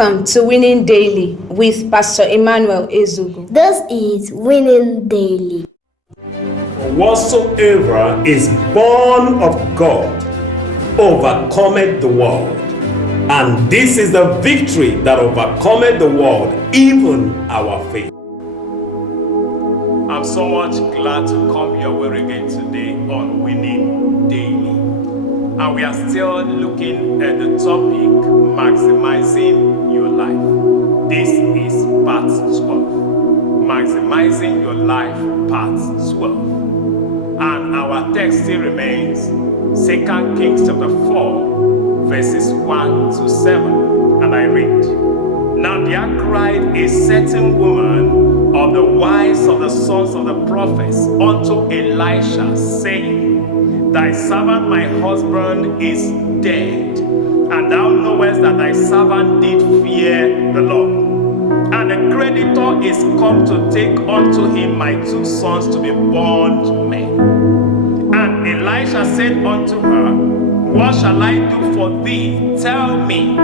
Welcome to Winning Daily with Pastor Emmanuel Ezugu. This is Winning Daily. Whatsoever is born of God overcometh the world. And this is the victory that overcometh the world, even our faith. I'm so much glad to come your way again today on Winning Daily. And we are still looking at the topic, maximizing your life. This is part 12. Maximizing your life, part 12. And our text still remains 2 Kings chapter 4, verses 1 to 7. And I read, Now there cried a certain woman of the wives of the sons of the prophets unto Elisha, saying, Thy servant my husband is dead, and thou knowest that thy servant did fear the Lord. And the creditor is come to take unto him my two sons to be bondmen. And Elisha said unto her, What shall I do for thee? Tell me,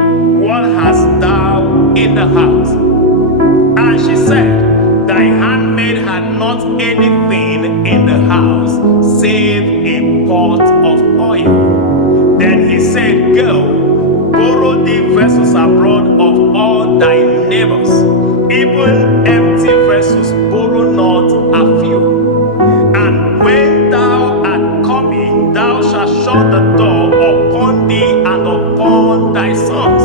what hast thou in the house? And she said, Thy handmaid had not anything in the house, save a pot of oil. Then he said, Go, borrow thee vessels abroad of all thy neighbors, even empty vessels, borrow not a few. And when thou art coming, thou shalt shut the door upon thee and upon thy sons,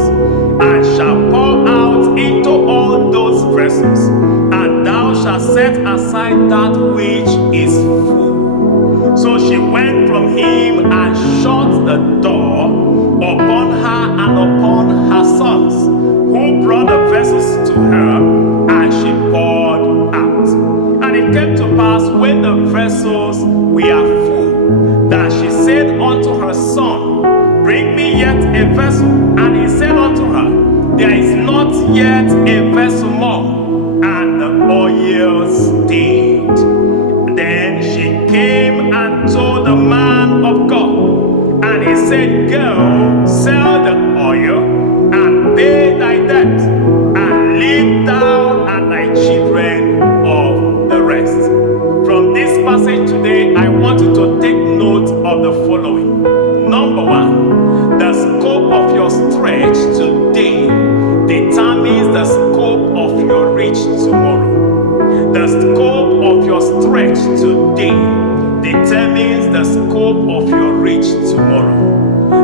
and shalt pour out into all those vessels, and thou shalt set aside that which is full. So she went from him and shut the door upon her and upon her sons, who brought the vessels to her, and she poured out. And it came to pass, when the vessels were full, that she said unto her son, Bring me yet a vessel. And he said unto her, There is not yet a vessel more. And the oil stayed. Then she came and told the man of God, and he said, Go, sell the oil, and pay thy debt, and live thou and thy children of the rest. From this passage today, I want you to take note of the following. Number one, the scope of your stretch today determines the scope of your reach tomorrow. The scope of your stretch today determines the scope of your reach tomorrow.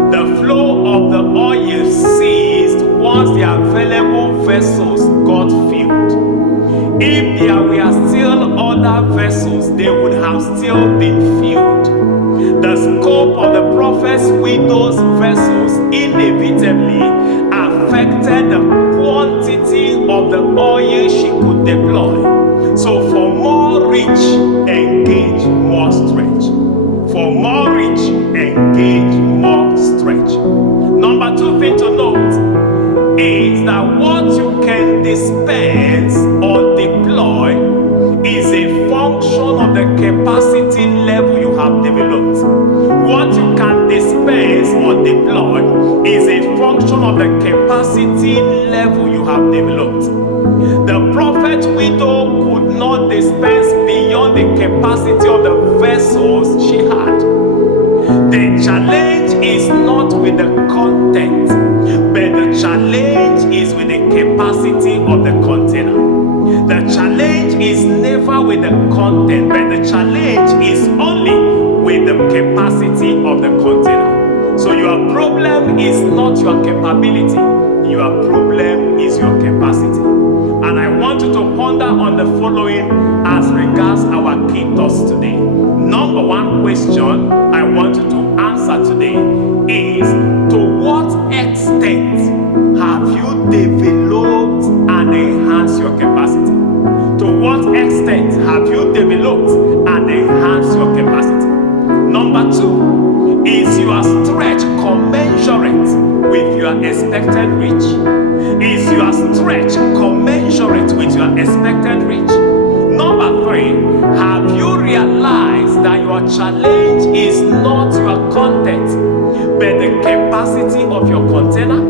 The flow of the oil ceased once the available vessels got filled. If there were still other vessels, they would have still been filled. The scope of the prophet's widow's vessels inevitably affected the quantity of the oil she could deploy. So for more reach, engage more stretch. For more reach, engage more stretch. Number two thing to note is that what you can dispense or deploy is a function of the capacity level you have developed. What you can dispense or deploy is a function of the capacity level you have developed. The prophet's widow could not dispense beyond the capacity of the vessels she had. The challenge is not with the content, but the challenge is with the capacity of the container. The challenge is never with the content, but the challenge is only with the capacity of the container. So your problem is not your capability, your problem is your capacity. And I want you to ponder on the following as regards our key thoughts today. Number one question I want you to answer today is, to what extent have you developed and enhanced your capacity? To what extent have you developed and enhanced your capacity? Number two, is your stretch commensurate with your expected reach? Is your stretch commensurate with your expected reach? Number three, have you realized that your challenge is not your content, but the capacity of your container?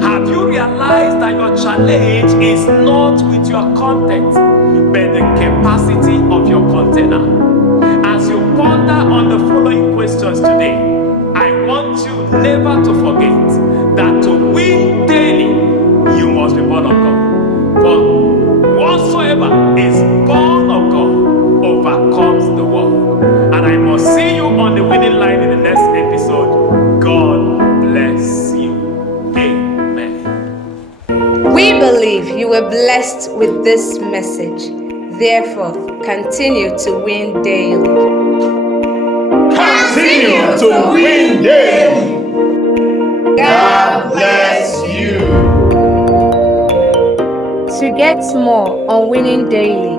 Have you realize that your challenge is not with your content, but the capacity of your container. As you ponder on the following questions today, I want you never to forget that to win daily, you must be born of God. For whatsoever is born of God overcomes the world. And I must see you on the winning line in the next episode. God bless you. Amen. We believe you were blessed with this message. Therefore, continue to win daily. Continue to win daily. God bless you. To get more on Winning Daily,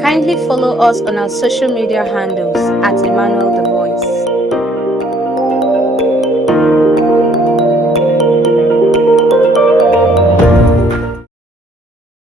kindly follow us on our social media handles at Emmanuel The Voice.